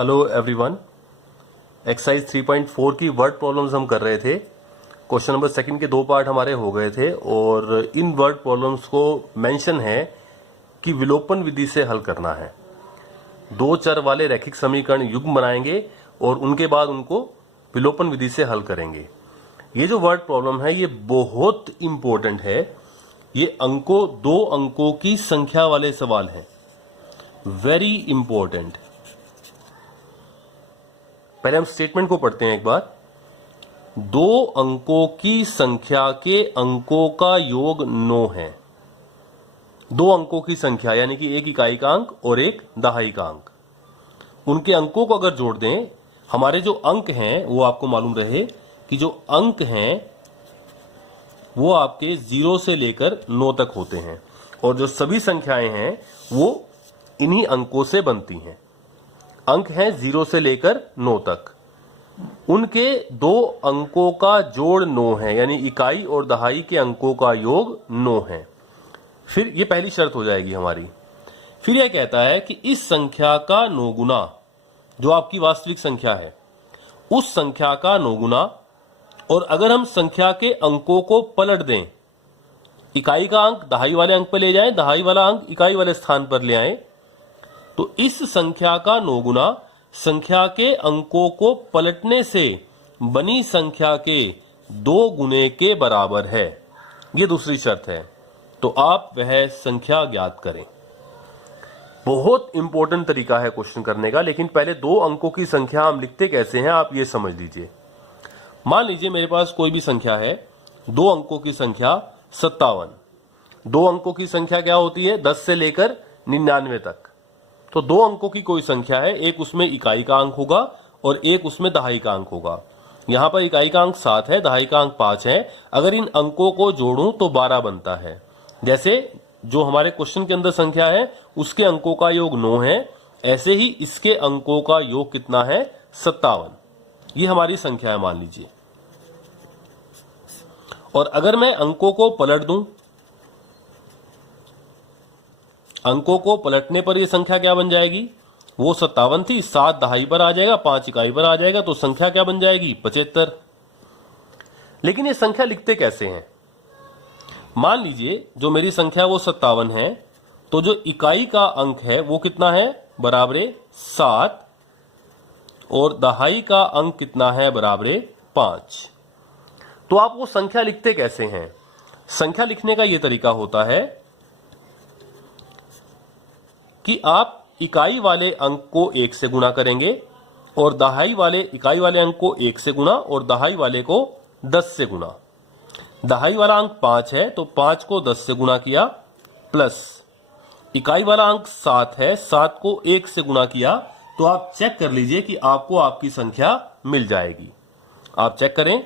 Hello everyone. Exercise 3.4 की word problems हम कर रहे थे। क्वेश्चन नंबर सेकंड के दो पार्ट हमारे हो गए थे और इन वर्ड प्रॉब्लम्स को मेंशन है कि विलोपन विधि से हल करना है। दो चर वाले रैखिक समीकरण युग्म बनाएंगे और उनके बाद उनको विलोपन विधि से हल करेंगे। ये जो वर्ड प्रॉब्लम है ये बहुत इंपॉर्टेंट है। ये दो अंकों की संख्या वाले सवाल हैं, वेरी इंपॉर्टेंट। पहले हम स्टेटमेंट को पढ़ते हैं एक बार। दो अंकों की संख्या के अंकों का योग 9 है। दो अंकों की संख्या यानी कि एक इकाई का अंक और एक दहाई का अंक, उनके अंकों को अगर जोड़ दें, हमारे जो अंक हैं वो आपको मालूम रहे कि जो अंक हैं वो आपके 0 से लेकर 9 तक होते हैं और जो सभी संख्याएं हैं वो इन्हीं अंकों से बनती हैं। अंक हैं 0 से लेकर 9 तक, उनके दो अंकों का जोड़ 9 है, यानी इकाई और दहाई के अंकों का योग 9 है। फिर ये पहली शर्त हो जाएगी हमारी। फिर यह कहता है कि इस संख्या का 9 गुना, जो आपकी वास्तविक संख्या है, उस संख्या का 9 गुना, और अगर हम संख्या के अंकों को पलट दें, इकाई का अंक दहाई वाले अंक पर ले जाएं, दहाई वाला अंक इकाई वाले स्थान पर ले आएं, तो इस संख्या का 9 गुना संख्या के अंकों को पलटने से बनी संख्या के 2 गुने के बराबर है। यह दूसरी शर्त है। तो आप वह संख्या ज्ञात करें। बहुत इंपॉर्टेंट तरीका है क्वेश्चन करने का, लेकिन पहले दो अंकों की संख्या हम लिखते कैसे हैं आप ये समझ लीजिए। मान लीजिए मेरे पास कोई भी संख्या है, दो अंकों की संख्या 57। दो अंकों की संख्या क्या होती है? 10 से लेकर 99 तक। तो दो अंकों की कोई संख्या है, एक उसमें इकाई का अंक होगा और एक उसमें दहाई का अंक होगा। यहां पर इकाई का अंक 7 है, दहाई का अंक 5 है। अगर इन अंकों को जोड़ूं तो 12 बनता है। जैसे जो हमारे क्वेश्चन के अंदर संख्या है उसके अंकों का योग 9 है, ऐसे ही इसके अंकों का योग कितना है? 57। ये हमारी संख्या है मान लीजिए। और अगर मैं अंकों को पलट दूं, अंकों को पलटने पर यह संख्या क्या बन जाएगी? वो 57 थी, 7 दहाई पर आ जाएगा, 5 इकाई पर आ जाएगा, तो संख्या क्या बन जाएगी? 75। लेकिन ये संख्या लिखते कैसे हैं? मान लीजिए जो मेरी संख्या वो 57 है, तो जो इकाई का अंक है वो कितना है? बराबरे 7, और दहाई का अंक कितना है? बराबरे 5। तो आप वो संख्या लिखते कैसे हैं? संख्या लिखने का यह तरीका होता है कि आप इकाई वाले अंक को 1 से गुणा करेंगे और दहाई वाले इकाई वाले अंक को 1 से गुणा और दहाई वाले को 10 से गुणा। दहाई वाला अंक 5 है तो 5 को 10 से गुणा किया, प्लस इकाई वाला अंक 7 है, 7 को 1 से गुणा किया। तो आप चेक कर लीजिए कि आपको आपकी संख्या मिल जाएगी। आप चेक करें,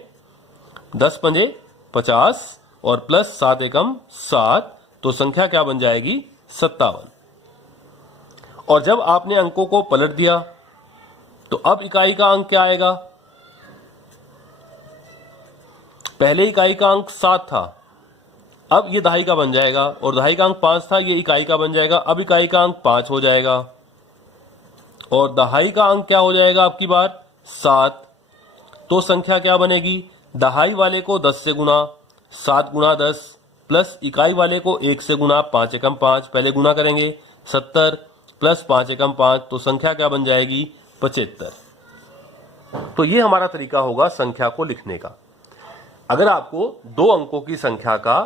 10 पंजे 50 और प्लस 7 एकम 7, तो संख्या क्या बन जाएगी? 57। और जब आपने अंकों को पलट दिया तो अब इकाई का अंक क्या आएगा? पहले इकाई का अंक 7 था, अब ये दहाई का बन जाएगा, और दहाई का अंक 5 था, ये इकाई का बन जाएगा। अब इकाई का अंक 5 हो जाएगा और दहाई का अंक क्या हो जाएगा आपकी बार? 7। तो संख्या क्या बनेगी? दहाई वाले को 10 से गुणा, 7 गुणा 10, प्लस इकाई वाले को 1 से गुणा, 5 एकम 5, पहले गुणा करेंगे, 70 प्लस 5 एकम 5, तो संख्या क्या बन जाएगी? 75। तो ये हमारा तरीका होगा संख्या को लिखने का। अगर आपको दो अंकों की संख्या का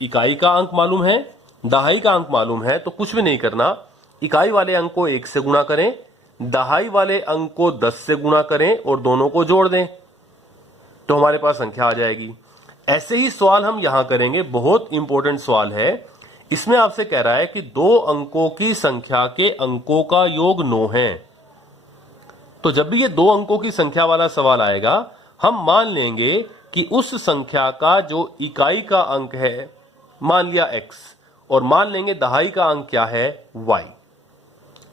इकाई का अंक मालूम है, दहाई का अंक मालूम है, तो कुछ भी नहीं करना, इकाई वाले अंक को 1 से गुणा करें, दहाई वाले अंक को 10 से गुणा करें और दोनों को जोड़ दें, तो हमारे पास संख्या आ जाएगी। ऐसे ही सवाल हम यहां करेंगे। बहुत इंपॉर्टेंट सवाल है। इसमें आपसे कह रहा है कि दो अंकों की संख्या के अंकों का योग 9 है। तो जब भी ये दो अंकों की संख्या वाला सवाल आएगा, हम मान लेंगे कि उस संख्या का जो इकाई का अंक है, मान लिया x, और मान लेंगे दहाई का अंक क्या है? y।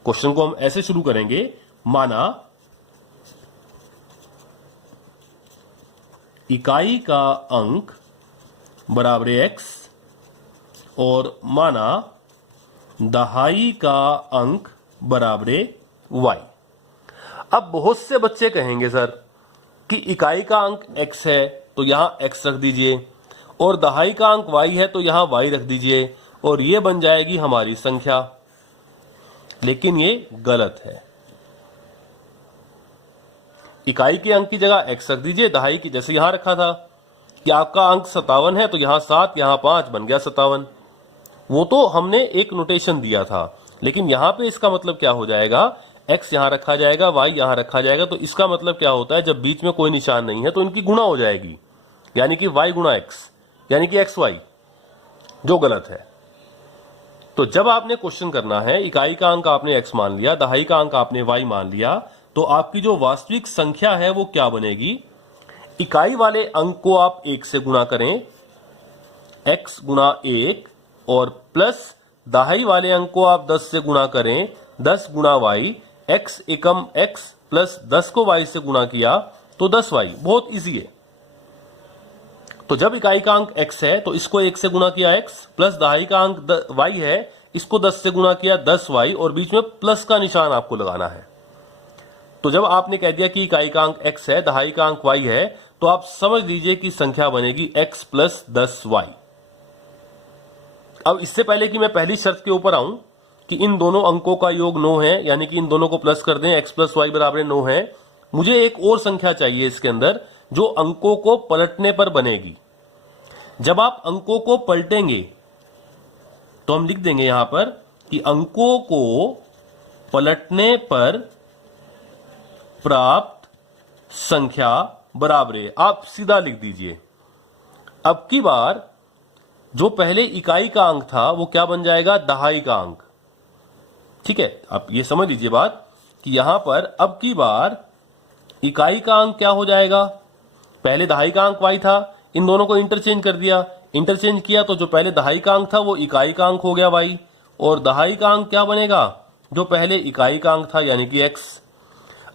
क्वेश्चन को हम ऐसे शुरू करेंगे, माना इकाई का अंक बराबर x और माना दहाई का अंक बराबर y। अब बहुत से बच्चे कहेंगे सर कि इकाई का अंक x है तो यहां x रख दीजिए और दहाई का अंक y है तो यहां y रख दीजिए और ये बन जाएगी हमारी संख्या। लेकिन ये गलत है। इकाई के अंक की जगह x रख दीजिए, दहाई की जैसे यहां रखा था कि आपका अंक 57 है तो यहां 7 यहां 5 बन गया 57। वो तो हमने एक नोटेशन दिया था, लेकिन यहां पे इसका मतलब क्या हो जाएगा, x यहां रखा जाएगा, y यहां रखा जाएगा। तो इसका मतलब क्या होता है, जब बीच में कोई निशान नहीं है तो इनकी गुणा हो जाएगी, यानी कि y गुणा x, यानी कि xy, जो गलत है। तो जब आपने क्वेश्चन करना है, इकाई का अंक आपने x मान लिया, दहाई का अंक आपने y मान लिया, तो आपकी जो वास्तविक संख्या है वो क्या बनेगी, इकाई वाले अंक को आप 1 से गुणा करें, x गुणा 1, और प्लस दहाई वाले अंक को आप 10 से गुणा करें, 10 गुणा y, x एकम x प्लस 10 को y से गुणा किया तो 10y। बहुत इजी है। तो जब इकाई का अंक x है तो इसको 1 से गुणा किया x, प्लस दहाई का अंक y है, इसको 10 से गुणा किया 10y, और बीच में प्लस का निशान आपको लगाना है। तो जब आपने कह दिया कि इकाई का अंक x है, दहाई का अंक y है, तो आप समझ लीजिए कि संख्या बनेगी x प्लस 10y। अब इससे पहले कि मैं पहली शर्त के ऊपर आऊं कि इन दोनों अंकों का योग 9 है, यानी कि इन दोनों को प्लस कर दें, x प्लस वाई बराबर 9 है, मुझे एक और संख्या चाहिए इसके अंदर जो अंकों को पलटने पर बनेगी। जब आप अंकों को पलटेंगे तो हम लिख देंगे यहां पर कि अंकों को पलटने पर प्राप्त संख्या बराबर है, आप सीधा लिख दीजिए। अब की बार जो पहले इकाई का अंक था वो क्या बन जाएगा, दहाई का अंक। ठीक है, आप ये समझ लीजिए बात कि यहां पर अब की बार इकाई का अंक क्या हो जाएगा, पहले दहाई का अंक y था, इन दोनों को इंटरचेंज कर दिया, इंटरचेंज किया तो जो पहले दहाई का अंक था वो इकाई का अंक हो गया y, और दहाई का अंक क्या बनेगा, जो पहले इकाई का अंक था यानी कि x।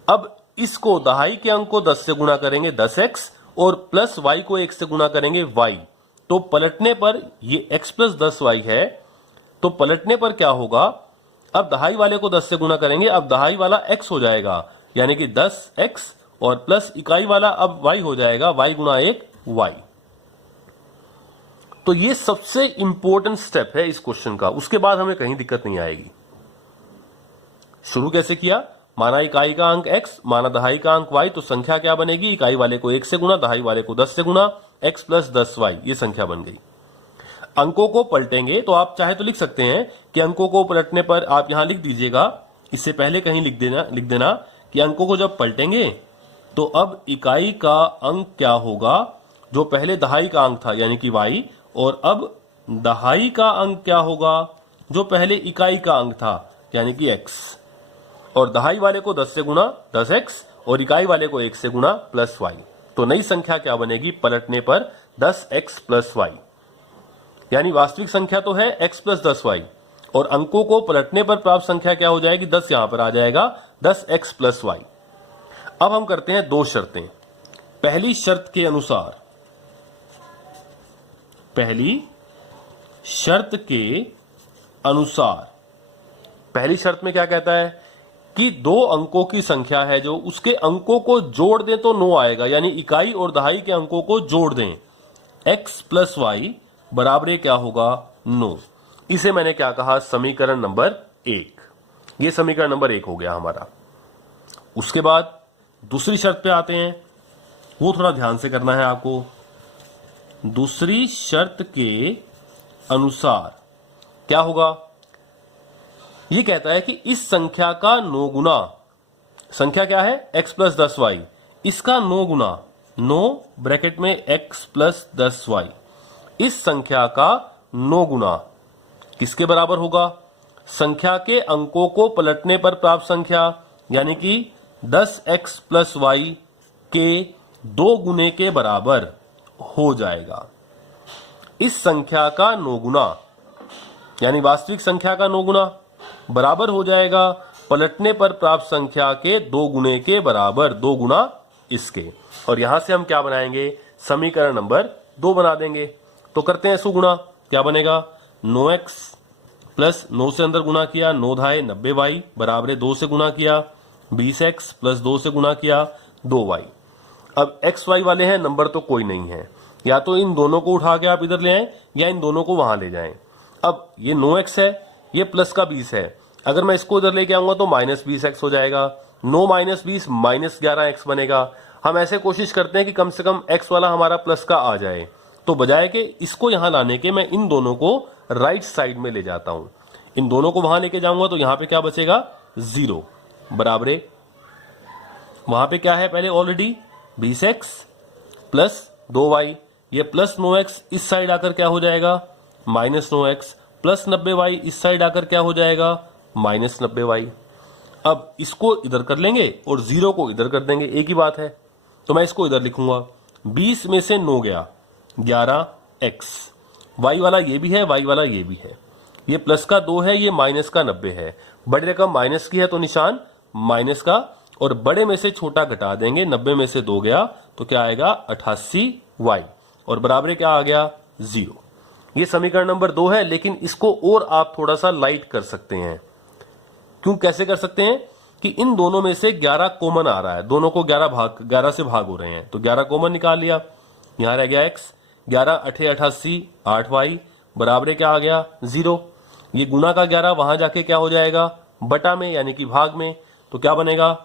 अब इसको दहाई के अंक को 10 से गुणा करेंगे 10x, और प्लस y को 1 से गुणा करेंगे y। तो पलटने पर ये x प्लस 10y है, तो पलटने पर क्या होगा, अब दहाई वाले को 10 से गुणा करेंगे, अब दहाई वाला x हो जाएगा यानी कि 10x, और प्लस इकाई वाला अब y हो जाएगा, y गुणा 1 y। तो ये सबसे इंपॉर्टेंट स्टेप है इस क्वेश्चन का, उसके बाद हमें कहीं दिक्कत नहीं आएगी। शुरू कैसे किया, माना इकाई का अंक x, माना दहाई का अंक y, तो संख्या क्या बनेगी, इकाई वाले को 1 से गुणा, दहाई वाले को 10 से गुणा, x प्लस 10y, ये संख्या बन गई। अंकों को पलटेंगे तो आप चाहे तो लिख सकते हैं कि अंकों को पलटने पर आप यहां लिख दीजिएगा, इससे पहले कहीं लिख देना कि अंकों को जब पलटेंगे तो अब इकाई का अंक क्या होगा, जो पहले दहाई का अंक था यानी कि y, और अब दहाई का अंक क्या होगा, जो पहले इकाई का अंक था यानी कि x, और दहाई वाले को 10 से गुणा 10x, और इकाई वाले को 1 से गुणा प्लस y। तो नई संख्या क्या बनेगी, पलटने पर 10x प्लस y, यानी वास्तविक संख्या तो है x प्लस 10y, और अंकों को पलटने पर प्राप्त संख्या क्या हो जाएगी, 10 यहां पर आ जाएगा, 10x प्लस y। अब हम करते हैं दो शर्तें। पहली शर्त के अनुसार, पहली शर्त में क्या कहता है कि दो अंकों की संख्या है जो उसके अंकों को जोड़ दें तो 9 आएगा, यानी इकाई और दहाई के अंकों को जोड़ दें, x प्लस वाई बराबर क्या होगा, 9। इसे मैंने क्या कहा, समीकरण नंबर 1। ये समीकरण नंबर 1 हो गया हमारा। उसके बाद दूसरी शर्त पे आते हैं, वो थोड़ा ध्यान से करना है आपको। दूसरी शर्त के अनुसार क्या होगा, ये कहता है कि इस संख्या का 9 गुना, संख्या क्या है x प्लस 10y, इसका 9 गुना, 9 ब्रैकेट में x प्लस 10y, इस संख्या का 9 गुना किसके बराबर होगा, संख्या के अंकों को पलटने पर प्राप्त संख्या, यानी कि 10x प्लस वाई के 2 गुने के बराबर हो जाएगा। इस संख्या का 9 गुना, यानी वास्तविक संख्या का 9 गुना बराबर हो जाएगा पलटने पर प्राप्त संख्या के 2 गुने के बराबर, 2 गुना इसके। और यहां से हम क्या बनाएंगे, समीकरण नंबर 2 बना देंगे। तो करते हैं सुगुणा, क्या बनेगा, 9x प्लस 9 से अंदर गुणा किया, 9 धाए 90y बराबर 2 से गुणा किया, 20x प्लस 2 से गुना किया 2y। अब x y वाले हैं, नंबर तो कोई नहीं है, या तो इन दोनों को उठा के आप इधर ले आए या इन दोनों को वहां ले जाएं। अब ये 9x है, ये प्लस का 20 है, अगर मैं इसको इधर लेके आऊंगा तो माइनस 20x हो जाएगा। 9 माइनस 20 माइनस 11x बनेगा। हम ऐसे कोशिश करते हैं कि कम से कम x वाला हमारा प्लस का आ जाए, तो बजाय के इसको यहां लाने के मैं इन दोनों को राइट साइड में ले जाता हूं। इन दोनों को वहां लेके जाऊंगा तो यहां पे क्या बचेगा 0 बराबर वहां पे क्या है पहले ऑलरेडी 20x प्लस 2y, ये प्लस 9x इस साइड आकर क्या हो जाएगा माइनस 9x, प्लस 90y इस साइड आकर क्या हो जाएगा माइनस 90y। अब इसको इधर कर लेंगे और 0 को इधर कर देंगे, एक ही बात है। तो मैं इसको इधर लिखूंगा 20 में से 9 गया 11x, y वाला ये भी है, y वाला ये भी है, ये प्लस का 2 है, ये माइनस का 90 है। बड़ी रकम माइनस की है तो निशान माइनस का, और बड़े में से छोटा घटा देंगे, 90 में से 2 गया तो क्या आएगा 88y, और बराबर क्या आ गया 0। ये समीकरण नंबर 2 है, लेकिन इसको और आप थोड़ा सा लाइट कर सकते हैं। क्यों, कैसे कर सकते हैं कि इन दोनों में से 11 कॉमन आ रहा है, दोनों को 11 से भाग हो रहे हैं, तो 11 कॉमन निकाल लिया, यहां रह गया x, 11 8 88 8y बराबर क्या आ गया 0। ये गुना का 11 वहां जाके क्या हो जाएगा बटा में, यानी कि भाग में, तो क्या बनेगा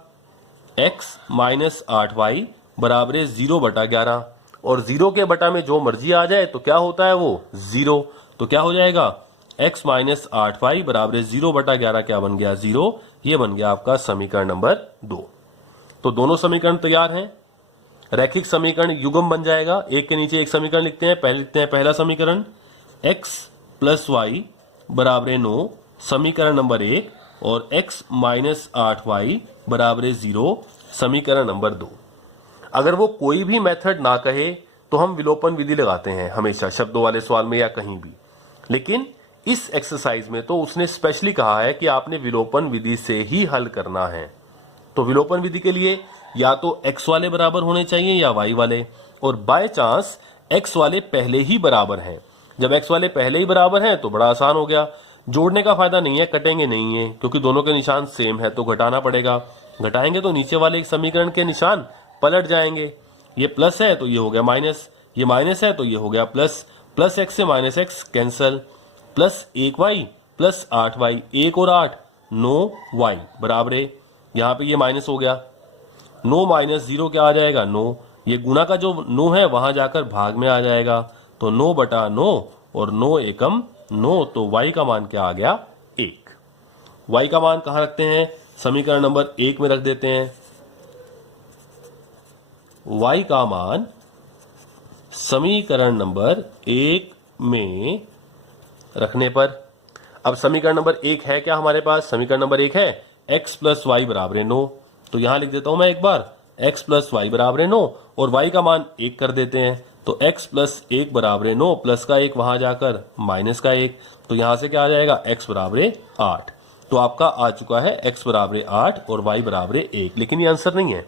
x माइनस 8y बराबर 0 बटा 11, और 0 के बटा में जो मर्जी आ जाए तो क्या होता है वो 0, तो क्या हो जाएगा x माइनस 8y बराबर 0 बटा 11 क्या बन गया 0। ये बन गया आपका समीकरण नंबर 2। तो दोनों समीकरण तैयार हैं, रैखिक समीकरण युग्म बन जाएगा। एक के नीचे एक समीकरण लिखते हैं। पहले लिखते हैं पहला समीकरण x प्लस वाई बराबर 9 समीकरण नंबर 1, और x माइनस 8y बराबर 0 समीकरण नंबर 2। अगर वो कोई भी मेथड ना कहे तो हम विलोपन विधि लगाते हैं हमेशा, शब्दों वाले सवाल में या कहीं भी। लेकिन इस एक्सरसाइज में तो उसने स्पेशली कहा है कि आपने विलोपन विधि से ही हल करना है। तो विलोपन विधि के लिए या तो x वाले बराबर होने चाहिए या y वाले, और बाय चांस x वाले पहले ही बराबर हैं। जब x वाले पहले ही बराबर हैं तो बड़ा आसान हो गया, जोड़ने का फायदा नहीं है, कटेंगे नहीं है, क्योंकि दोनों के निशान सेम है, तो घटाना पड़ेगा। घटाएंगे तो नीचे वाले एक समीकरण के निशान पलट जाएंगे। ये प्लस है तो ये हो गया माइनस, ये माइनस है तो ये हो गया प्लस, प्लस x से minus x cancel, plus 1y plus 8y, 1 और 8 9y बराबर, यहां पे ये माइनस हो गया, 9 माइनस 0 क्या आ जाएगा 9, ये गुना का जो 9 है वहां जाकर भाग में आ जाएगा, तो 9 बटा 9 और 9 एकम 9, तो y का मान क्या आ गया 1। y का मान कहां रखते हैं, समीकरण नंबर 1 में रख देते हैं। y का मान समीकरण नंबर 1 में रखने पर, अब समीकरण नंबर 1 है क्या हमारे पास, समीकरण नंबर 1 है x प्लस वाई बराबर 9, तो यहां लिख देता हूं मैं एक बार x प्लस वाई बराबर 9, और y का मान 1 कर देते हैं, तो x प्लस 1 बराबर 9, प्लस का 1 वहां जाकर माइनस का 1, तो यहां से क्या आ जाएगा x बराबर 8। तो आपका आ चुका है x बराबर 8 और y बराबर 1, लेकिन ये आंसर नहीं है,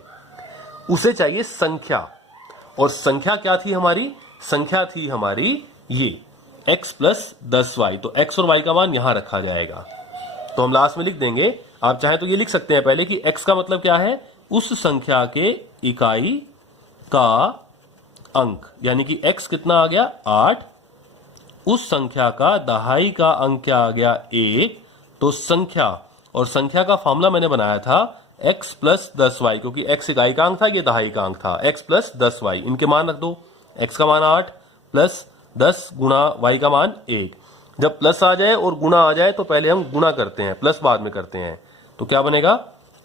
उसे चाहिए संख्या। और संख्या क्या थी हमारी, संख्या थी हमारी ये x प्लस 10y, तो x और y का मान यहां रखा जाएगा। तो हम लास्ट में लिख देंगे, आप चाहें तो ये लिख सकते हैं पहले कि x का मतलब क्या है, उस संख्या के इकाई का अंक, यानी कि x कितना आ गया 8, उस संख्या का दहाई का अंक क्या आ गया 1, तो संख्या, और संख्या का फॉर्मूला मैंने बनाया था x प्लस 10y, क्योंकि x इकाई का अंक था, ये दहाई का अंक था, x प्लस 10y, इनके मान रख दो, x का मान 8 प्लस 10 गुणा y का मान 1। जब प्लस आ जाए और गुणा आ जाए तो पहले हम गुणा करते हैं, प्लस बाद में करते हैं, तो क्या बनेगा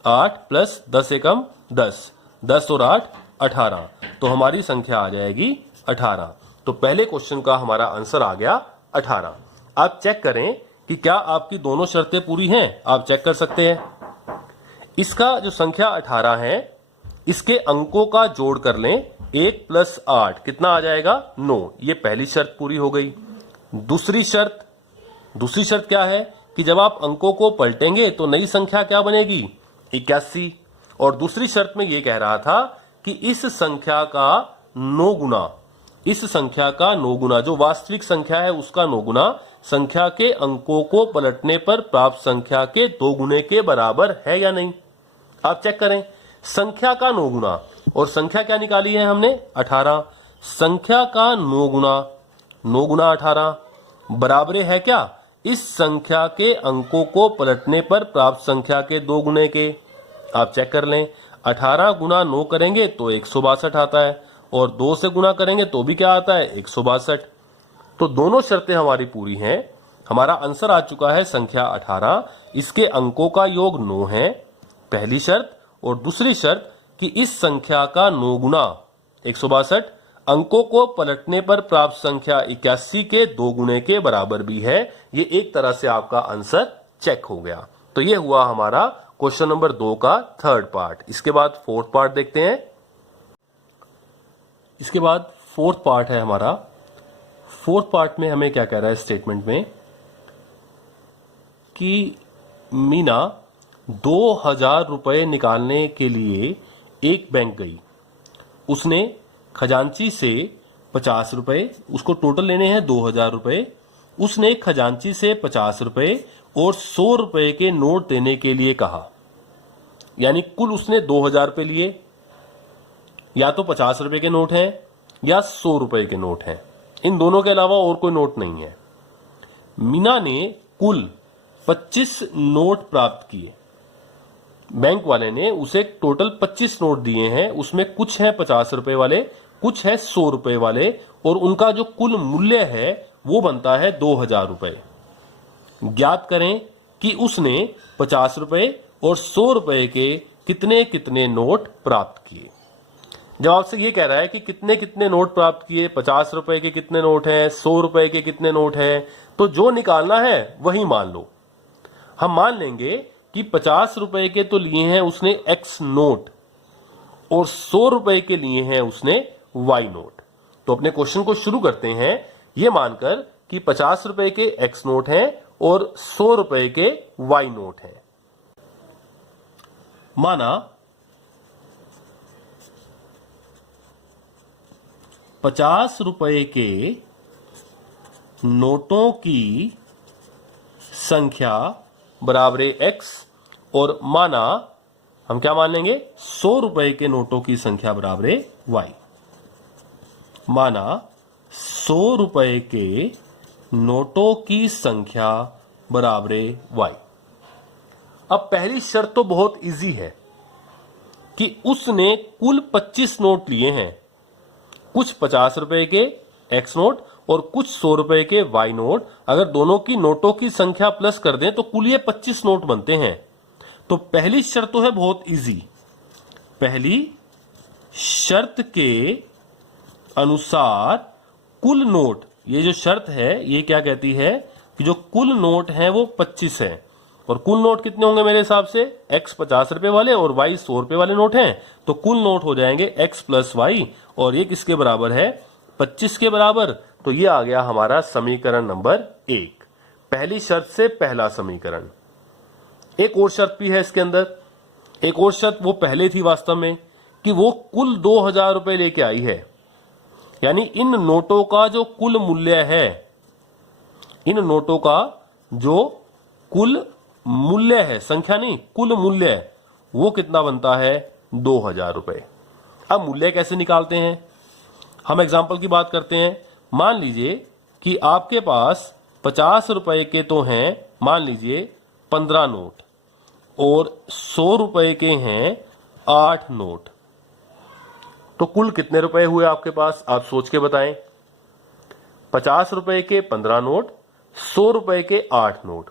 8 प्लस 10 एकम 10, 10 और 8 18, तो हमारी संख्या आ जाएगी 18। तो पहले क्वेश्चन का हमारा आंसर आ गया 18। आप चेक करें कि क्या आपकी दोनों शर्तें पूरी हैं, आप चेक कर सकते हैं। इसका जो संख्या 18 है, इसके अंकों का जोड़ कर लें, 1 प्लस 8 कितना आ जाएगा 9, ये पहली शर्त पूरी हो गई। दूसरी शर्त क्या है कि जब आप अंकों को पलटेंगे तो नई संख्या क्या बनेगी 81, और दूसरी शर्त में ये कह रहा था कि इस संख्या का 9 गुना, इस संख्या का 9 गुना, जो वास्तविक संख्या है उसका 9 गुना संख्या के अंकों को पलटने पर प्राप्त संख्या के 2 गुने के बराबर है या नहीं। आप चेक करें, संख्या का 9 गुना, और संख्या क्या निकाली है हमने 18, संख्या का 9 गुना 9 गुना 18 बराबर है क्या, इस संख्या के अंकों को पलटने पर प्राप्त संख्या के 2 गुने के। आप चेक कर लें, 18 गुना 9 करेंगे तो 162 आता है, और 2 से गुना करेंगे तो भी क्या आता है 162। तो दोनों शर्तें हमारी पूरी हैं, हमारा आंसर आ चुका है संख्या 18, इसके अंकों का योग 9 है, पहली शर्त। और दूसरी शर्त कि इस संख्या का 9 गुना 162 अंकों को पलटने पर प्राप्त संख्या 81 के 2 गुने के बराबर भी है। ये एक तरह से आपका आंसर चेक हो गया। तो ये हुआ हमारा क्वेश्चन नंबर 2 का थर्ड पार्ट। इसके बाद फोर्थ पार्ट देखते हैं। इसके बाद फोर्थ पार्ट है हमारा। फोर्थ पार्ट में हमें क्या कह रहा है स्टेटमेंट में कि मीना 2000 रुपए निकालने के लिए एक बैंक गई। उसने खजांची से 50 रुपए, उसको टोटल लेने हैं 2000 रुपए, उसने खजांची से 50 रुपए और 100 रुपए के नोट देने के लिए कहा। यानी कुल उसने 2000 रुपए लिए, या तो 50 रुपए के नोट हैं या 100 रुपए के नोट हैं, इन दोनों के अलावा और कोई नोट नहीं है। मीना ने कुल 25 नोट प्राप्त किए। बैंक वाले ने उसे टोटल 25 नोट दिए हैं, उसमें कुछ है 50 रुपए वाले, कुछ है 100 रुपए वाले, और उनका जो कुल मूल्य है वो बनता है 2000 रुपए। ज्ञात करें कि उसने 50 रुपए और 100 रुपए के कितने कितने नोट प्राप्त किए। जब आपसे ये कह रहा है कि कितने कितने नोट प्राप्त किए, 50 रुपए के कितने नोट हैं, 100 रुपए के कितने नोट हैं, तो जो निकालना है वही मान लो। हम मान लेंगे कि 50 रुपए के तो लिए हैं उसने एक्स नोट, और 100 रुपए के लिए हैं उसने वाई नोट। तो अपने क्वेश्चन को शुरू करते हैं ये मानकर कि 50 रुपए के एक्स नोट हैं और 100 रुपए के वाई नोट हैं। माना 50 रुपए के नोटों की संख्या बराबर एक्स, और माना हम क्या मान लेंगे 100 रुपए के नोटों की संख्या बराबर वाई। माना 100 रुपए के नोटों की संख्या बराबर वाई। अब पहली शर्त तो बहुत इजी है कि उसने कुल 25 नोट लिए हैं, कुछ 50 रुपए के एक्स नोट और कुछ 100 रुपए के वाई नोट। अगर दोनों की नोटों की संख्या प्लस कर दें तो कुल ये 25 नोट बनते हैं। तो पहली शर्त तो है बहुत इजी, पहली शर्त के अनुसार कुल नोट, ये जो शर्त है ये क्या कहती है कि जो कुल नोट हैं वो 25 हैं, और कुल नोट कितने होंगे मेरे हिसाब से, एक्स 50 रुपए वाले और वाई 100 रुपए वाले नोट हैं, तो कुल नोट हो जाएंगे एक्स प्लस वाई, और ये किसके बराबर है 25 के बराबर। तो ये आ गया हमारा समीकरण नंबर 1, पहली शर्त से पहला समीकरण। एक और शर्त भी है इसके अंदर, एक और शर्त वो पहले थी वास्तव में कि वो कुल 2000 रुपए लेके आई है, यानी इन नोटों का जो कुल मूल्य है, इन नोटों का जो कुल मूल्य है, संख्या नहीं कुल मूल्य, वो कितना बनता है 2000 रुपए। अब मूल्य कैसे निकालते हैं, हम एग्जाम्पल की बात करते हैं। मान लीजिए कि आपके पास 50 रुपए के तो हैं, मान लीजिए 15 नोट, और 100 रुपए के हैं 8 नोट, तो कुल कितने रुपए हुए आपके पास, आप सोच के बताएं। 50 रुपए के 15 नोट, 100 रुपए के 8 नोट,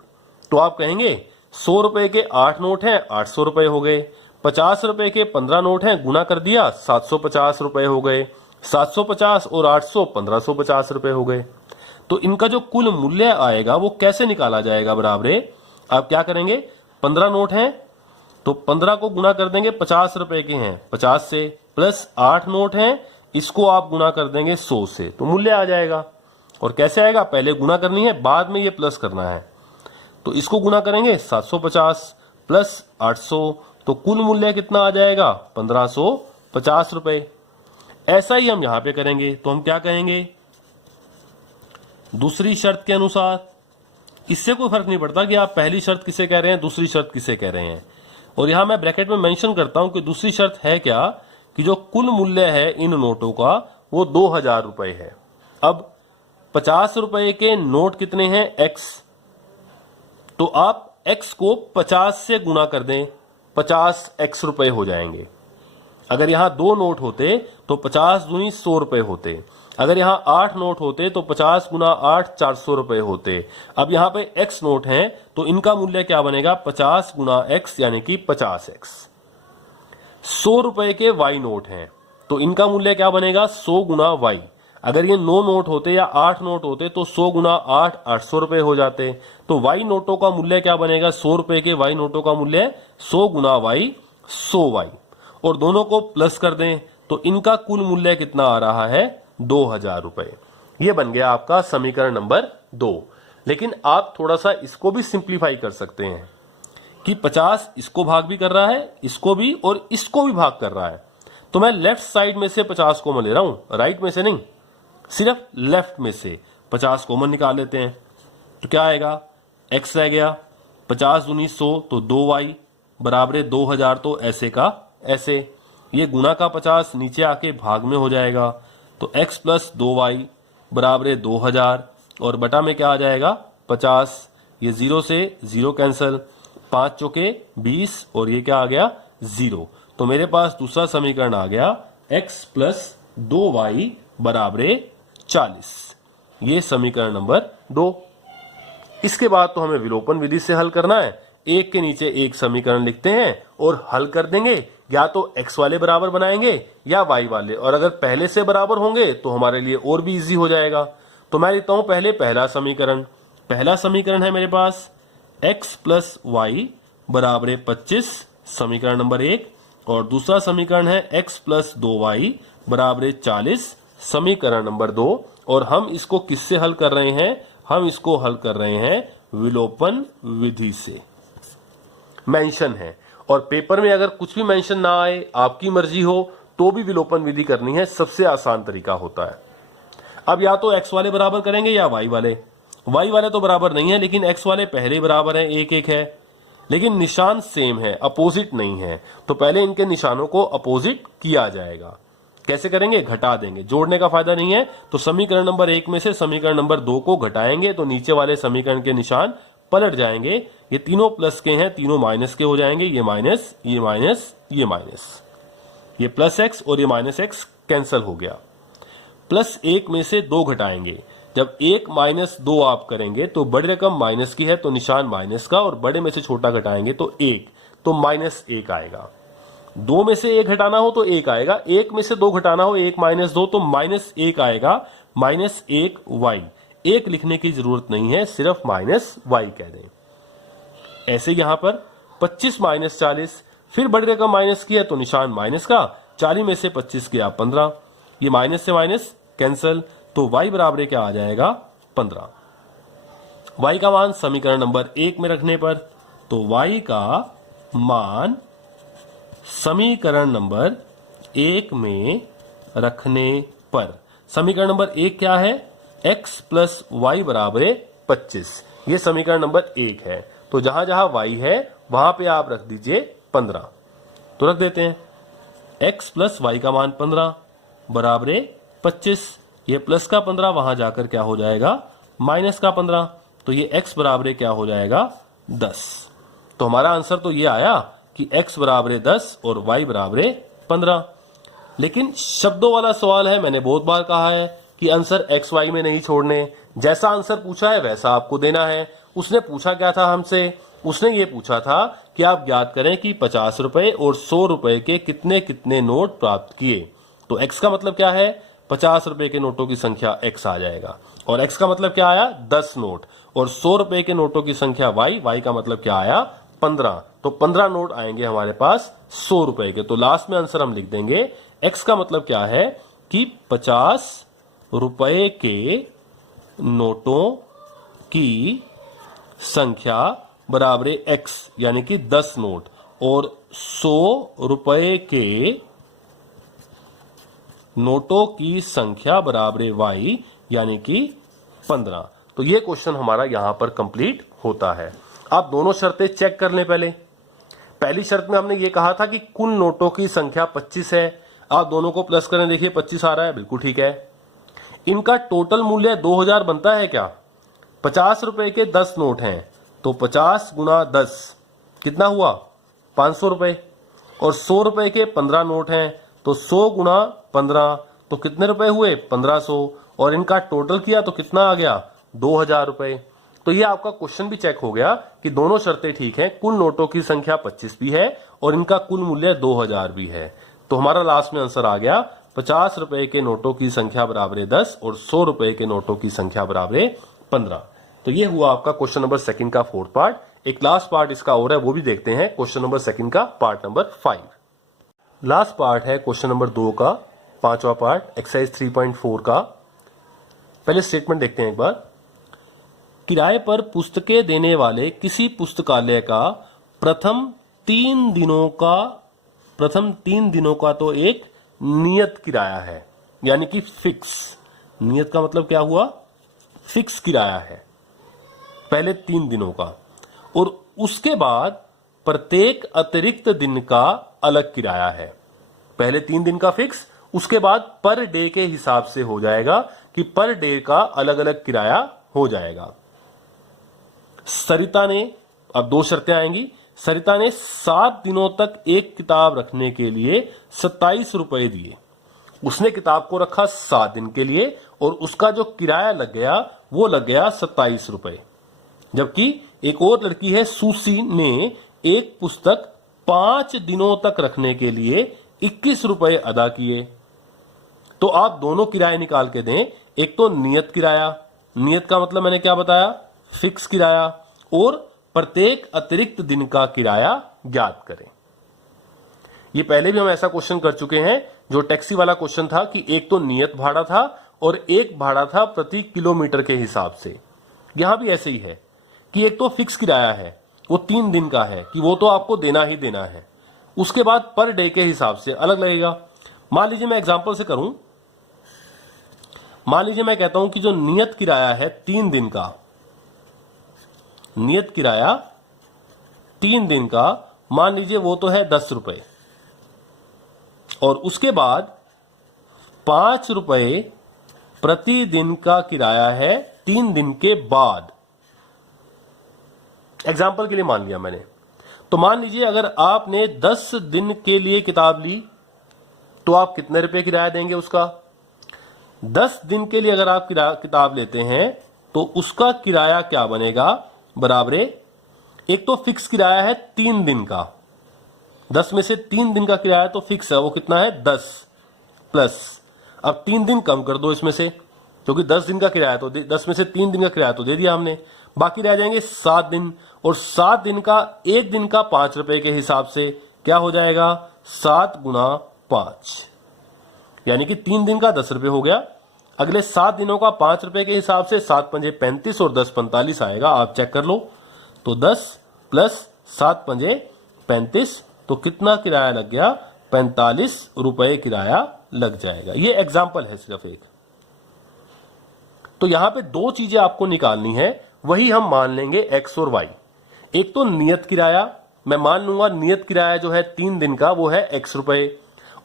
तो आप कहेंगे 100 रुपए के 8 नोट हैं 800 रुपए हो गए, 50 रुपए के 15 नोट हैं, गुना कर दिया 750 रुपए हो गए, 750 और 800 1550 रुपए हो गए। तो इनका जो कुल मूल्य आएगा वो कैसे निकाला जाएगा बराबर, आप क्या करेंगे 15 नोट हैं तो 15 को गुना कर देंगे 50 रुपए के हैं 50 से, प्लस 8 नोट हैं इसको आप गुना कर देंगे 100 से, तो मूल्य आ जाएगा। और कैसे आएगा, पहले गुना करनी है बाद में ये प्लस करना है, तो इसको गुना करेंगे 750 प्लस 800, तो कुल मूल्य कितना आ जाएगा 1550 रुपए। ऐसा ही हम यहां पे करेंगे, तो हम क्या कहेंगे दूसरी शर्त के अनुसार, इससे कोई फर्क नहीं पड़ता कि आप पहली शर्त किसे कह रहे हैं दूसरी शर्त किसे कह रहे हैं, और यहां मैं ब्रैकेट में मेंशन करता हूं कि दूसरी शर्त है क्या कि जो कुल मूल्य है इन नोटों का वो 2000 रुपए है। अब 50 रुपए के नोट कितने हैं? x। तो आप x को 50 से गुना कर दें, 50x रुपए हो जाएंगे। अगर यहां 2 नोट होते तो 50 दूनी 100 रुपए होते। अगर यहां 8 नोट होते तो 50 गुना 8 400 रुपए होते। अब यहां पे x नोट हैं तो इनका मूल्य क्या बनेगा? 50 गुना x यानी कि 50x। 100 रुपए के y नोट हैं तो इनका मूल्य क्या बनेगा? 100 गुना y। अगर ये 9 नोट होते या 8 नोट होते तो 100 गुना 8 800 रुपए हो जाते। तो y नोटों का मूल्य क्या बनेगा? 100 रुपए के y नोटों का मूल्य 100 गुना y 100y। और दोनों को प्लस कर दें तो इनका कुल मूल्य कितना आ रहा है? 2000 रुपए। ये बन गया आपका समीकरण नंबर 2। लेकिन आप थोड़ा सा इसको भी सिंप्लीफाई कर सकते हैं कि 50 इसको भाग भी कर रहा है, इसको भी और इसको भी भाग कर रहा है। तो मैं लेफ्ट साइड में से 50 कॉमन ले रहा हूं, राइट में से नहीं, सिर्फ लेफ्ट में से 50 कॉमन निकाल लेते हैं। तो क्या आएगा? x रह गया, 50 दूनी 100 तो 2y बराबर 2000। तो ऐसे का ऐसे, ये गुना का 50 नीचे आके भाग में हो जाएगा। तो x प्लस 2y बराबर 2000 और बटा में क्या आ जाएगा? 50। ये 0 से 0 कैंसल, 5 चौके 20 और ये क्या आ गया? 0। तो मेरे पास दूसरा समीकरण आ गया x प्लस 2y बराबर 40। ये समीकरण नंबर 2। इसके बाद तो हमें विलोपन विधि से हल करना है। एक के नीचे एक समीकरण लिखते हैं और हल कर देंगे। या तो x वाले बराबर बनाएंगे या y वाले, और अगर पहले से बराबर होंगे तो हमारे लिए और भी इजी हो जाएगा। तो मैं लिखता हूं पहले पहला समीकरण। पहला समीकरण है मेरे पास x प्लस वाई बराबर 25, समीकरण नंबर 1। और दूसरा समीकरण है x प्लस 2y बराबर 40, समीकरण नंबर 2। और हम इसको किससे हल कर रहे हैं? हम इसको हल कर रहे हैं विलोपन विधि से। मेंशन है, और पेपर में अगर कुछ भी मेंशन ना आए, आपकी मर्जी हो, तो भी विलोपन विधि करनी है, सबसे आसान तरीका होता है। अब या तो x वाले बराबर करेंगे या y वाले। y वाले तो बराबर नहीं है, लेकिन x वाले पहले बराबर है, एक एक है, लेकिन निशान सेम है, अपोजिट नहीं है। तो पहले इनके निशानों को अपोजिट किया जाएगा। कैसे करेंगे? घटा देंगे, जोड़ने का फायदा नहीं है। तो समीकरण नंबर 1 में से समीकरण नंबर 2 को घटाएंगे तो नीचे वाले समीकरण के निशान पलट जाएंगे। ये तीनों प्लस के हैं, तीनों माइनस के हो जाएंगे। ये माइनस, ये माइनस, ये माइनस, ये प्लस x और ये माइनस x कैंसिल हो गया। प्लस 1 में से 2 घटाएंगे। जब 1 माइनस 2 आप करेंगे तो बड़ी रकम माइनस की है तो निशान माइनस का, और बड़े में से छोटा घटाएंगे तो 1, तो माइनस 1 आएगा। 2 में से 1 घटाना हो तो 1 आएगा, 1 में से 2 घटाना हो 1 माइनस 2 तो माइनस 1 आएगा, माइनस 1y। 1 लिखने की जरूरत नहीं है, सिर्फ माइनस y कह दें। ऐसे यहां पर 25 माइनस 40, फिर बड़ी रकम माइनस की है तो निशान माइनस का, 40 में से 25 गया 15, ये माइनस से माइनस कैंसिल, तो y बराबर क्या आ जाएगा? 15। y का मान समीकरण नंबर 1 में रखने पर, तो y का मान समीकरण नंबर 1 में रखने पर, समीकरण नंबर 1 क्या है? x प्लस वाई बराबर 25। ये समीकरण नंबर 1 है। तो जहां जहां y है वहां पे आप रख दीजिए 15। तो रख देते हैं x प्लस वाई का मान 15 बराबर 25। ये प्लस का 15 वहां जाकर क्या हो जाएगा? माइनस का 15। तो ये x बराबर क्या हो जाएगा? 10। तो हमारा आंसर तो ये आया कि x बराबर 10 और y बराबर 15। लेकिन शब्दों वाला सवाल है, मैंने बहुत बार कहा है कि आंसर x y में नहीं छोड़ने। जैसा आंसर पूछा है वैसा आपको देना है। उसने पूछा क्या था हमसे? उसने ये पूछा था कि आप ज्ञात करें कि 50 रुपए और 100 रुपए के कितने कितने नोट प्राप्त किए। तो x का मतलब क्या है? 50 रुपए के नोटों की संख्या x आ जाएगा, और x का मतलब क्या आया? 10 नोट। और 100 रुपए के नोटों की संख्या y का मतलब क्या आया? 15। तो 15 नोट आएंगे हमारे पास 100 रुपए के। तो लास्ट में आंसर हम लिख देंगे x का मतलब क्या है कि 50 रुपए के नोटों की संख्या बराबर x, यानी कि 10 नोट, और 100 रुपए के नोटों की संख्या बराबर y, यानी कि 15। तो ये क्वेश्चन हमारा यहां पर कंप्लीट होता है। आप दोनों शर्तें चेक कर लें। पहली शर्त में हमने ये कहा था कि कुल नोटों की संख्या 25 है। आप दोनों को प्लस करें, देखिए 25 आ रहा है, बिल्कुल ठीक है। इनका टोटल मूल्य 2000 बनता है क्या? 50 रुपए के 10 नोट हैं तो 50 गुना 10 कितना हुआ? 500 रुपए। और 100 रुपए के 15 नोट हैं तो 100 गुना 15 तो कितने रुपए हुए? 1500। और इनका टोटल किया तो कितना आ गया? 2000 रुपए। तो ये आपका क्वेश्चन भी चेक हो गया कि दोनों शर्तें ठीक हैं, कुल नोटों की संख्या 25 भी है और इनका कुल मूल्य 2000 भी है। तो हमारा लास्ट में आंसर आ गया 50 रुपए के नोटों की संख्या बराबर 10 और 100 रुपए के नोटों की संख्या बराबर 15। तो ये हुआ आपका क्वेश्चन नंबर सेकंड का फोर्थ पार्ट। एक लास्ट पार्ट इसका और है, वो भी देखते हैं, क्वेश्चन नंबर सेकंड का पार्ट नंबर 5। लास्ट पार्ट है क्वेश्चन नंबर 2 का, पांचवा पार्ट, एक्सरसाइज 3.4 का। पहले स्टेटमेंट देखते हैं एक बार। किराए पर पुस्तकें देने वाले किसी पुस्तकालय का प्रथम 3 दिनों का तो एक नियत किराया है, यानी कि फिक्स। नियत का मतलब क्या हुआ? फिक्स किराया है पहले 3 दिनों का, और उसके बाद प्रत्येक अतिरिक्त दिन का अलग किराया है। पहले 3 दिन का फिक्स, उसके बाद पर डे के हिसाब से हो जाएगा कि पर डे का अलग अलग किराया हो जाएगा। सरिता ने, अब 2 शर्तें आएंगी। सरिता ने 7 दिनों तक एक किताब रखने के लिए 27 रुपए दिए। उसने किताब को रखा 7 दिन के लिए और उसका जो किराया लग गया वो लग गया 27 रुपए। जबकि एक और लड़की है सुसी ने एक पुस्तक 5 दिनों तक रखने के लिए 21 रुपए अदा किए। तो आप दोनों किराए निकाल के दें। एक तो नियत किराया, नियत का मतलब मैंने क्या बताया? फिक्स किराया, और प्रत्येक अतिरिक्त दिन का किराया ज्ञात करें। ये पहले भी हम ऐसा क्वेश्चन कर चुके हैं, जो टैक्सी वाला क्वेश्चन था कि एक तो नियत भाड़ा था और एक भाड़ा था प्रति किलोमीटर के हिसाब से। यहां भी ऐसे ही है कि एक तो फिक्स किराया है, वो 3 दिन का है कि वो तो आपको देना ही देना है, उसके बाद पर डे के हिसाब से अलग लगेगा। मान लीजिए मैं एग्जांपल से करूं, मान लीजिए मैं कहता हूं कि जो नियत किराया है 3 दिन का, नियत किराया 3 दिन का, मान लीजिए वो तो है 10 रुपए, और उसके बाद 5 रुपए प्रति दिन का किराया है 3 दिन के बाद। एग्जाम्पल के लिए मान लिया मैंने। तो मान लीजिए अगर आपने 10 दिन के लिए किताब ली तो आप कितने रुपए किराया देंगे उसका? 10 दिन के लिए अगर आप किताब लेते हैं तो उसका किराया क्या बनेगा? बराबर, एक तो फिक्स किराया है 3 दिन का, 10 में से 3 दिन का किराया तो फिक्स है, वो कितना है? 10 प्लस, अब 3 दिन कम कर दो इसमें से, क्योंकि 10 दिन का किराया तो 10 में से 3 दिन का किराया तो दे दिया हमने, बाकी रह जाएंगे 7 दिन, और 7 दिन का एक दिन का 5 रुपए के हिसाब से क्या हो जाएगा? 7 गुना 5, यानी कि 3 दिन का 10 रुपए हो गया। अगले 7 दिनों का 5 रुपए के हिसाब से 7 पंजे 35 और 10 45 आएगा, आप चेक कर लो। तो 10 प्लस 7 पंजे 35, तो कितना किराया लग गया? 45 रुपए किराया लग जाएगा। ये एग्जाम्पल है सिर्फ एक। तो यहां पे 2 चीजें आपको निकालनी है, वही हम मान लेंगे x और y। एक तो नियत किराया, मैं मान लूंगा नियत किराया जो है 3 दिन का वो है x रुपए,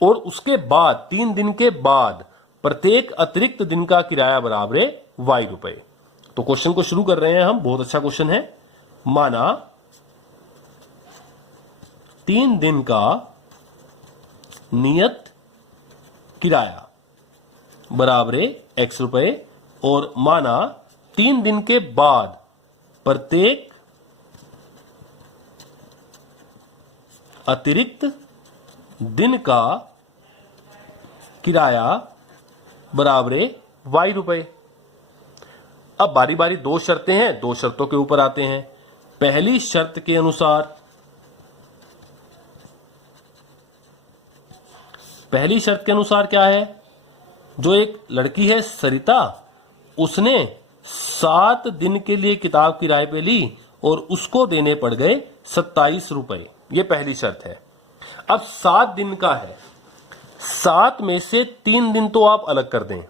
और उसके बाद 3 दिन के बाद प्रत्येक अतिरिक्त दिन का किराया बराबर है y रुपए। तो क्वेश्चन को शुरू कर रहे हैं हम, बहुत अच्छा क्वेश्चन है। माना 3 दिन का नियत किराया बराबर है x रुपए, और माना 3 दिन के बाद प्रत्येक अतिरिक्त दिन का किराया बराबर है y रुपए। अब बारी बारी 2 शर्तें हैं, 2 शर्तों के ऊपर आते हैं। पहली शर्त के अनुसार, पहली शर्त के अनुसार क्या है? जो एक लड़की है सरिता, उसने 7 दिन के लिए किताब किराए पे ली और उसको देने पड़ गए 27 रुपए। ये पहली शर्त है। अब 7 दिन का है, 7 में से 3 दिन तो आप अलग कर दें,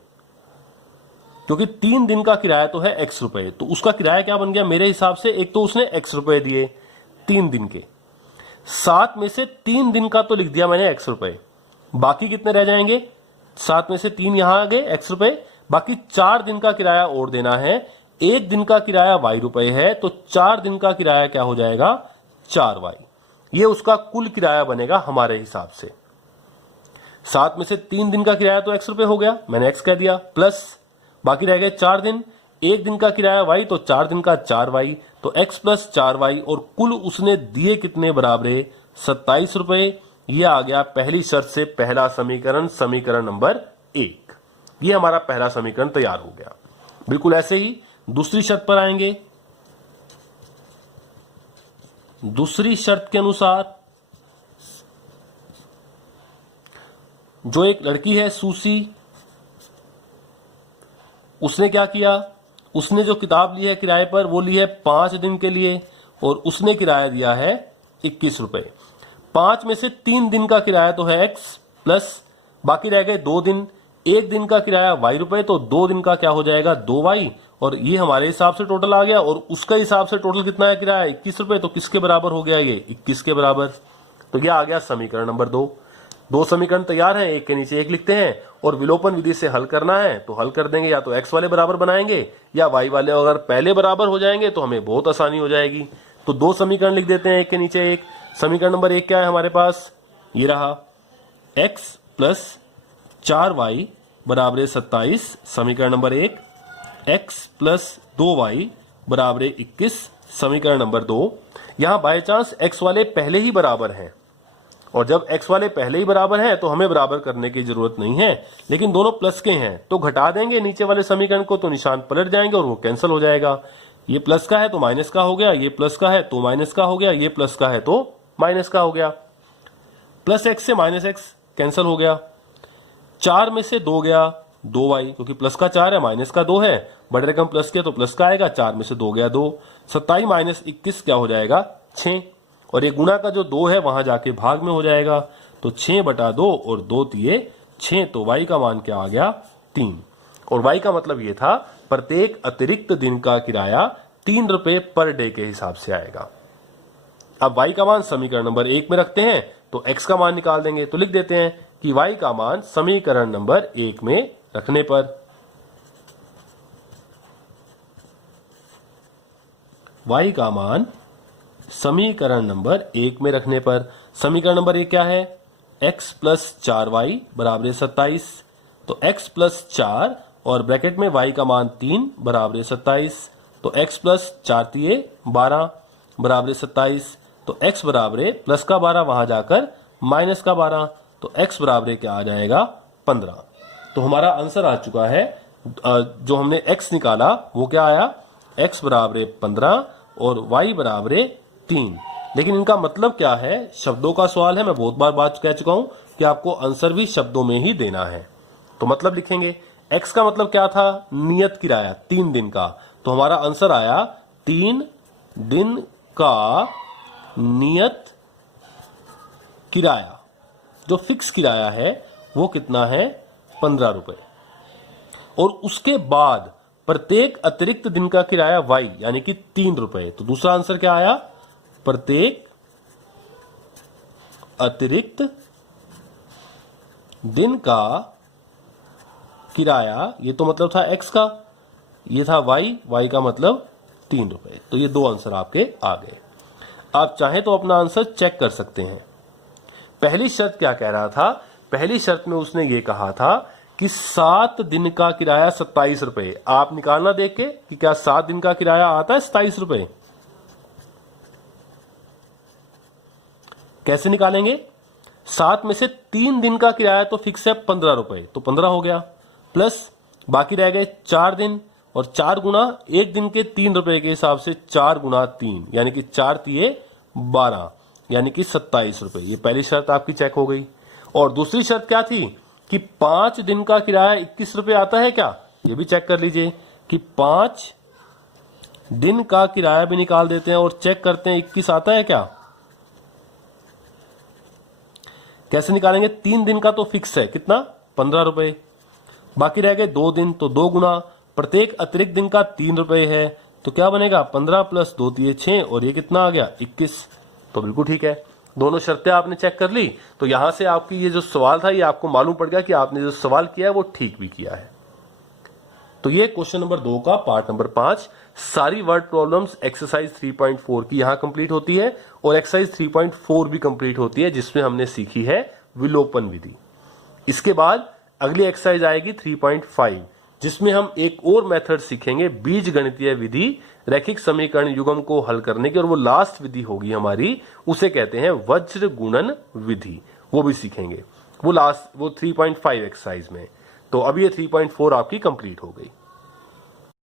क्योंकि 3 दिन का किराया तो है x रुपए, तो उसका किराया क्या बन गया मेरे हिसाब से? एक तो उसने x रुपए दिए 3 दिन के, 7 में से 3 दिन का तो लिख दिया मैंने x रुपए, बाकी कितने रह जाएंगे? 7 में से 3 यहां आ गए x रुपए, बाकी 4 दिन का किराया और देना है। 1 दिन का किराया y रुपए है, तो 4 दिन का किराया क्या हो जाएगा? 4y। ये उसका कुल किराया बनेगा हमारे हिसाब से। 7 में से 3 दिन का किराया तो x रुपए हो गया, मैंने x कह दिया, प्लस बाकी रह गए 4 दिन, 1 दिन का किराया y, तो 4 दिन का 4y, तो x प्लस 4y, और कुल उसने दिए कितने बराबरे? 27 रुपए। ये आ गया पहली शर्त से पहला समीकरण, समीकरण नंबर 1। ये हमारा पहला समीकरण तैयार हो गया। बिल्कुल ऐसे ही दूसरी शर्त पर आएंगे। दूसरी शर्त के अनुसार जो एक लड़की है सूसी, उसने क्या किया? उसने जो किताब ली है किराए पर वो ली है 5 दिन के लिए, और उसने किराया दिया है 21 रुपए। 5 में से 3 दिन का किराया तो है x, प्लस बाकी रह गए 2 दिन, 1 दिन का किराया y रुपए, तो 2 दिन का क्या हो जाएगा? 2y, और ये हमारे हिसाब से टोटल आ गया, और उसका हिसाब से टोटल कितना है किराया? 21 रुपए। तो किसके बराबर हो गया? ये 21 के बराबर। तो यह आ गया समीकरण नंबर 2। 2 समीकरण तैयार हैं, एक के नीचे एक लिखते हैं, और विलोपन विधि से हल करना है तो हल कर देंगे, या तो x वाले बराबर बनाएंगे या y वाले अगर पहले बराबर हो जाएंगे तो हमें बहुत आसानी हो जाएगी। तो 2 समीकरण लिख देते हैं एक के नीचे एक। समीकरण नंबर 1 क्या है हमारे पास? ये रहा, x प्लस 4y बराबर 27। समीकरण नंबर 1, x प्लस 2y बराबर 21। समीकरण नंबर 2। यहां बाय चांस x वाले पहले ही बराबर हैं, और जब x वाले पहले ही बराबर हैं तो हमें बराबर करने की जरूरत नहीं है, लेकिन दोनों प्लस के हैं तो घटा देंगे नीचे वाले समीकरण को, तो निशान पलट जाएंगे और वो कैंसिल हो जाएगा। ये प्लस का है तो माइनस का हो गया, ये प्लस का है तो माइनस का हो गया, ये प्लस का है तो माइनस का हो गया। प्लस x से माइनस x कैंसिल हो गया। 4 में से 2 गया 2y, क्योंकि प्लस का 4 है माइनस का 2 है, बड़े रकम प्लस किया तो प्लस का आएगा। 4 में से 2 गया 2, 27 माइनस 21 क्या हो जाएगा? 6, और ये गुणा का जो 2 है वहां जाके भाग में हो जाएगा, तो 6/2 और 2 तिये 6, तो y का मान क्या आ गया? 3। और y का मतलब ये था प्रत्येक अतिरिक्त दिन का किराया 3 रुपए पर डे के हिसाब से आएगा। अब y का मान समीकरण नंबर 1 में रखते हैं तो x का मान निकाल देंगे, तो लिख देते हैं कि y का मान समीकरण नंबर 1 में रखने पर, y का मान समीकरण नंबर 1 में रखने पर, समीकरण नंबर 1 क्या है? x प्लस 4y बराबर 27, तो x प्लस 4 और ब्रैकेट में y का मान 3 बराबर 27, तो x प्लस 4 तिये 12 बराबर 27, तो x बराबर प्लस का 12 वहां जाकर माइनस का 12, तो x बराबर क्या आ जाएगा? 15। तो हमारा आंसर आ चुका है, जो हमने x निकाला वो क्या आया? x बराबर 15 और y बराबर 3। लेकिन इनका मतलब क्या है? शब्दों का सवाल है, मैं बहुत बार बात कह चुका हूं कि आपको आंसर भी शब्दों में ही देना है। तो मतलब लिखेंगे, x का मतलब क्या था? नियत किराया 3 दिन का, तो हमारा आंसर आया 3 दिन का नियत किराया। जो फिक्स किराया है वो कितना है? 15 रुपए। और उसके बाद प्रत्येक अतिरिक्त दिन का किराया y यानी कि 3 रुपए। तो दूसरा आंसर क्या आया? प्रत्येक अतिरिक्त दिन का किराया, ये तो मतलब था x का, ये था y का मतलब 3 रुपए। तो ये 2 आंसर आपके आ गए। आप चाहें तो अपना आंसर चेक कर सकते हैं। पहली शर्त क्या कह रहा था? पहली शर्त में उसने ये कहा था कि 7 दिन का किराया 27 रुपए। आप निकालना देख के कि क्या 7 दिन का किराया आता है 27 रुपए। कैसे निकालेंगे? 7 में से 3 दिन का किराया तो फिक्स है 15 रुपए, तो 15 हो गया, प्लस बाकी रह गए 4 दिन, और 4 गुना 1 दिन के 3 रुपए के हिसाब से 4 गुना 3 यानी कि 4 तिये 12 यानी कि 27 रुपए। ये पहली शर्त आपकी चेक हो गई। और दूसरी शर्त क्या थी कि 5 दिन का किराया 21 रुपए आता है क्या? ये भी चेक कर लीजिए कि 5 दिन का किराया भी निकाल देते हैं और चेक करते हैं 21 आता है क्या। कैसे निकालेंगे? 3 दिन का तो फिक्स है कितना? 15 रुपए। बाकी रह गए 2 दिन, तो 2 गुना प्रत्येक अतिरिक्त दिन का 3 रुपए है, तो क्या बनेगा? 15 प्लस 2 तिये 6, और ये कितना आ गया? 21। तो बिल्कुल ठीक है। दोनों शर्तें आपने चेक कर ली, तो यहां से आपकी ये जो सवाल था ये आपको मालूम पड़ गया कि आपने जो सवाल किया है वो ठीक भी किया है। तो ये क्वेश्चन नंबर 2 का पार्ट नंबर 5 सारी वर्ड प्रॉब्लम्स एक्सरसाइज 3.4 की यहां कंप्लीट होती है और एक्सरसाइज 3.4 भी कंप्लीट होती है, जिसमें हमने सीखी है विलोपन विधि। इसके बाद अगली एक्सरसाइज आएगी 3.5, जिसमें हम एक और मेथड सीखेंगे बीज गणितीय विधि रैखिक समीकरण युग्म को हल करने की, और वो लास्ट विधि होगी हमारी, उसे कहते हैं वज्र गुणन विधि, वो भी सीखेंगे। वो 3.5 एक्सरसाइज में। तो अब ये 3.4 आपकी कंप्लीट हो गई।